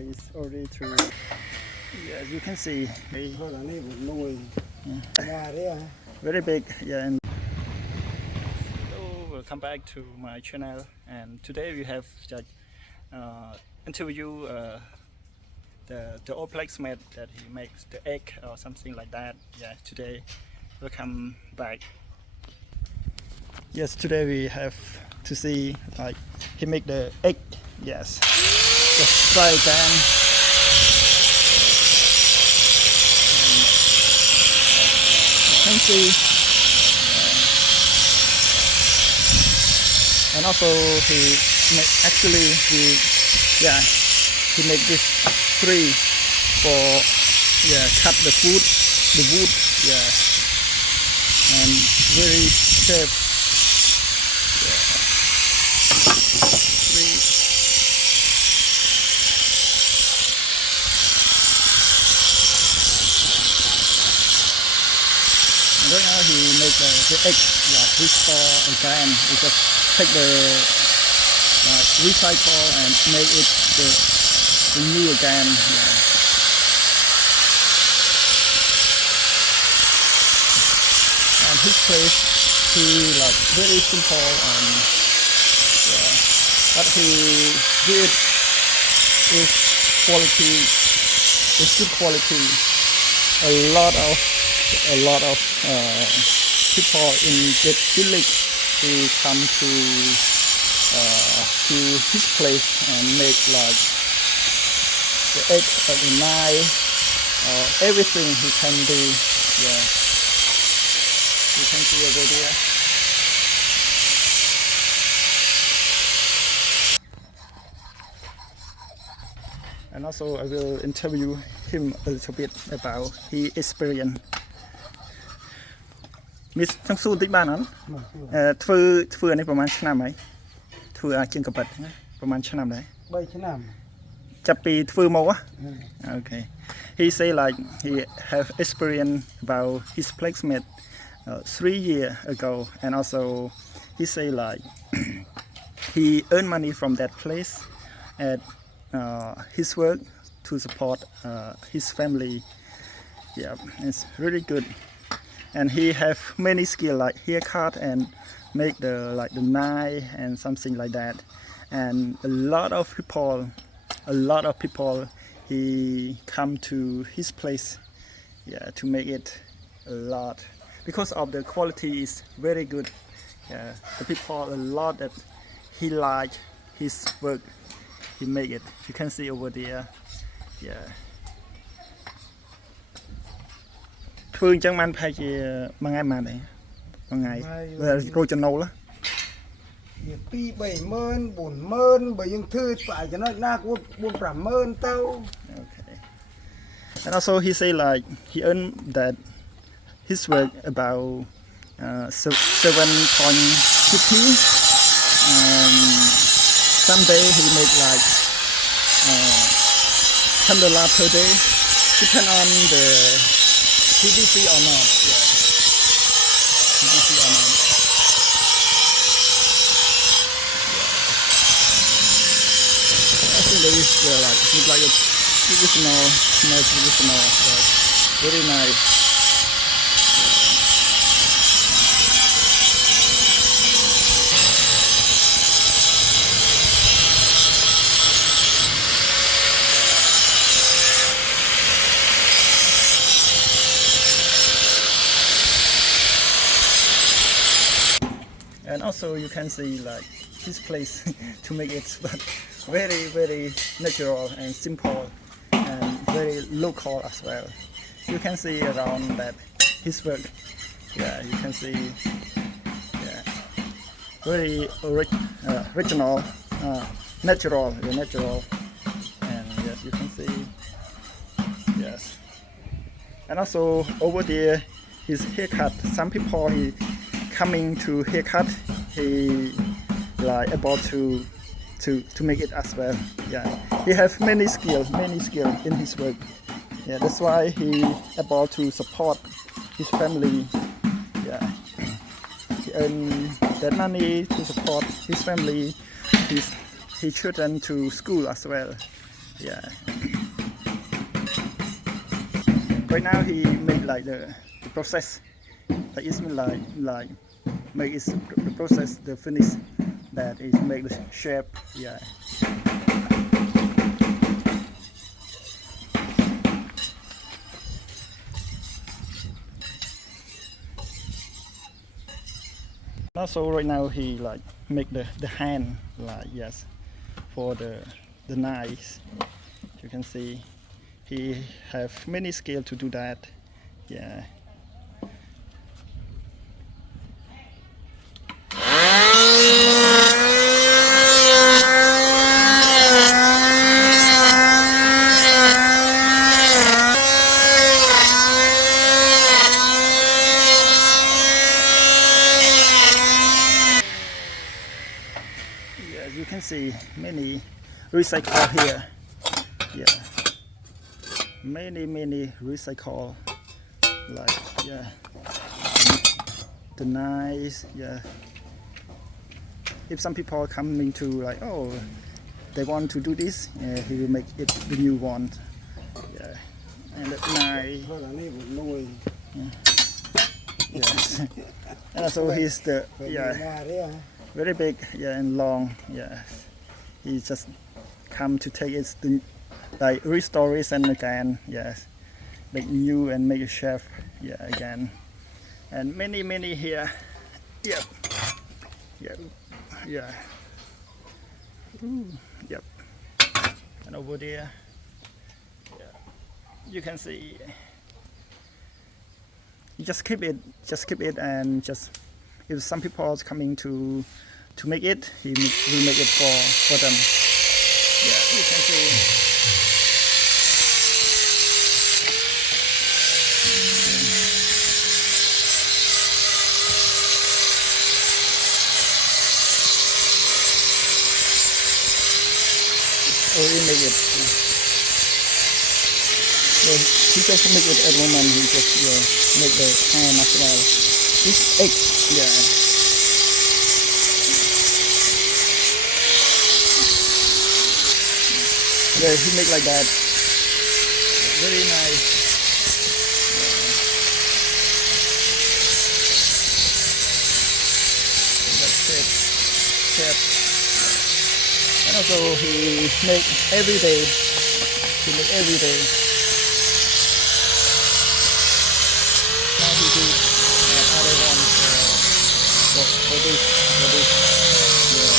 it's already through. Yeah, as you can see, very big. Yeah, and welcome back to my channel. And today we have just interview the old blacksmith that he makes the egg or something like that. Yeah, today welcome back. Yes, today we have to see like he make the egg. Yes, just try again. You can see, and also he make this free for cut the wood and very safe. Right now he make the egg restore again. He just take the recycle and make it the new again. Yeah. And his place he very simple and what he did is quality, is good quality. A lot of people in that village who come to his place and make like the egg and the knife, everything he can do. Yeah, you can see over there. And also I will interview him a little bit about his experience. มีทั้งสู้ติดบ้านนั้นធ្វើនេះប្រហែលឆ្នាំហើយធ្វើអាចជាងកប៉ិតប្រហែលឆ្នាំដែរ3ឆ្នាំចាប់ពីធ្វើមក Okay. He say like he have experience about his blacksmith 3 years ago, and also he say like he earn money from that place at his work to support his family. Yeah, it's really good. And he have many skill like haircut and make the knife and something like that. And a lot of people he come to his place, to make it a lot because of the quality is very good. Yeah, the people a lot that he like his work. He make it. You can see over there. Yeah. ធ្វើអញ្ចឹងបានប្រហែលជាមួយថ្ងៃប៉ុន្មានដែរមួយថ្ងៃរកចំណូល2-30000 40000 បើយើងធ្វើប្រហែលចំណុចណាគួរ 4-50000 ទៅ Okay. And also he say like he earn that his work about 7.50 and someday he make like $10 per day, depend on the PVC or not. Yeah. PVC or not. Yeah. I think there is look like a traditional, very nice. And also you can see like his place to make it very natural and simple and very local as well. You can see around that his work. Yeah, you can see. Yeah, very original, natural, and yes, you can see. Yes, and also over there his haircut. Some people he coming to haircut, he like able to make it as well. Yeah, he has many skills in his work. Yeah, that's why he able to support his family. Yeah, he earn that money to support his family, his children to school as well. Yeah. Right now he made like the process. Like it's like make it the process, the finish that is make the shape. Yeah. Also right now he like make the hand, like yes, for the knives. You can see he have many skill to do that. Yeah. Yes, you can see many recycle here. Yeah, many recycle, like yeah, the knives. Yeah, if some people are coming to like, oh, they want to do this, he will make it the new one. Yeah, and the knife. Yes. So he's the very big, yeah, and long. Yeah, he just come to take it, like restore it and again. Yes, make new and make a chef. Yeah, again, and many here. Yep, yep, yeah. Ooh, yep, and over there. Yeah, you can see. You just keep it, and just if some people are coming to make it, he will make it for them. Yeah, you can see. Already make it. So he just make it at one moment. He just make the hand as well. This egg, yeah. Yeah, he make like that. Very nice. That's it. Shape. And also he make every day. He make every day. Now he do other one for this. Yeah.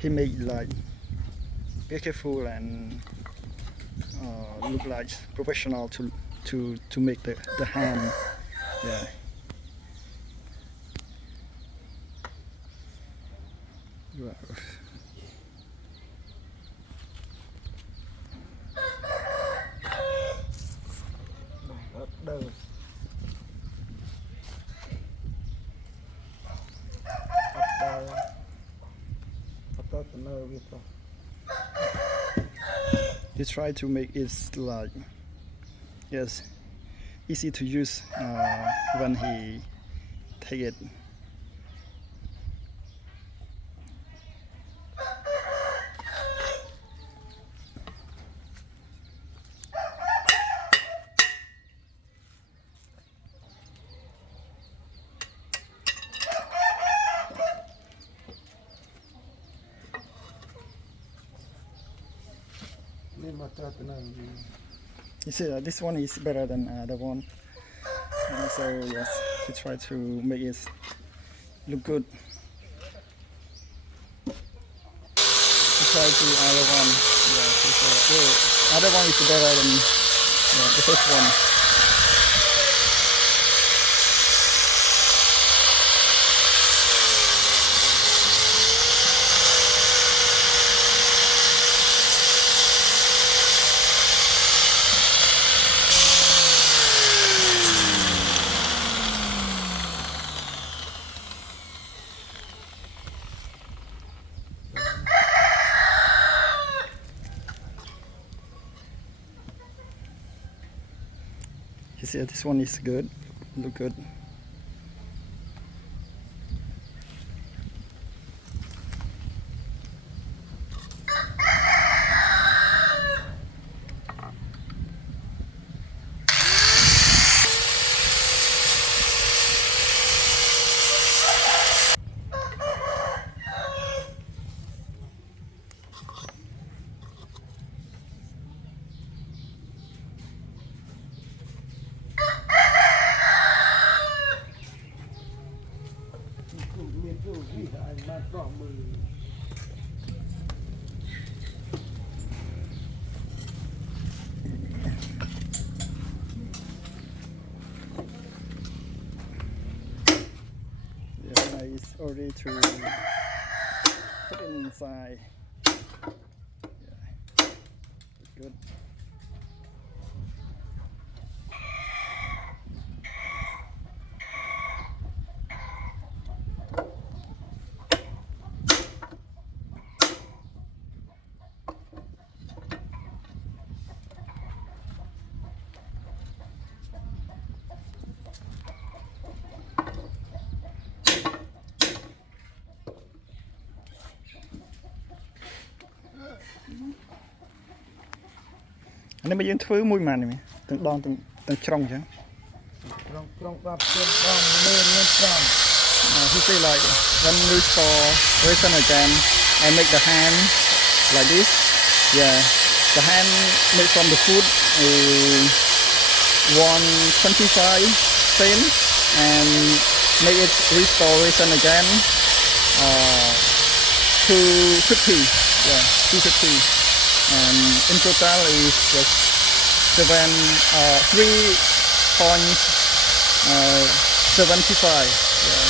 He made like beautiful and look like professional to make the hand. Yeah. Wow. He tried to make it like, yes, easy to use when he take it. You see that this one is better than the one. So yes, he tried to make it look good. He tried the other one. Yeah, he said, the other one is better than the first one. You see, this one is good. Look good. Yeah, it's already to put it inside. Yeah, good. Anh em bây giờ thử mùi màn này, từng đòn từng trong chứ. He say like when we store resin again, I make the hand like this. Yeah, the hand made from the food is 125 cent, and make it restore resin again 250. Yeah, 250. And in total is just 3.75. Yeah.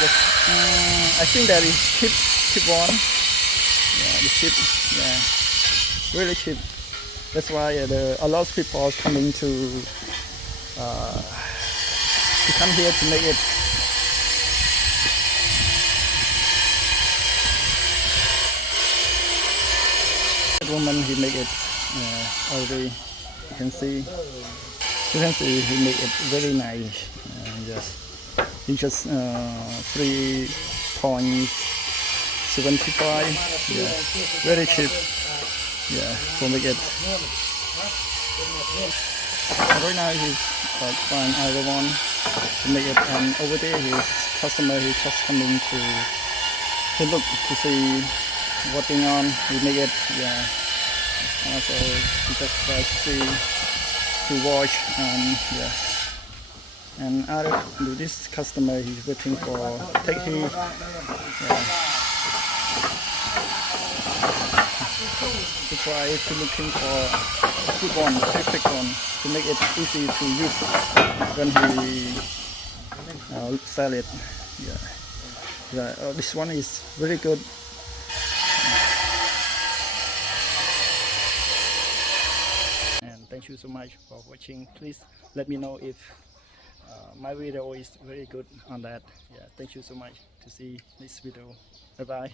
Just, I think that is cheap one. Yeah, the cheap. Yeah, really cheap. That's why a lot of people are coming to come here to make it. Woman, he make it already. You can see he make it very nice. Yes, he just 3.75. Yeah, very cheap. Yeah, for make it. Right now he's like find other one to make it, and over there his customer he just coming to look to see what's going on. We make it. Yeah. So he just tries to watch, and yeah. And other this customer he's waiting for take his. Yeah. To try to looking for a good one, perfect one, to make it easy to use when he sell it. Yeah. Yeah. This one is very good. And thank you so much for watching. Please let me know if my video is very good on that. Yeah, thank you so much to see this video. Bye bye.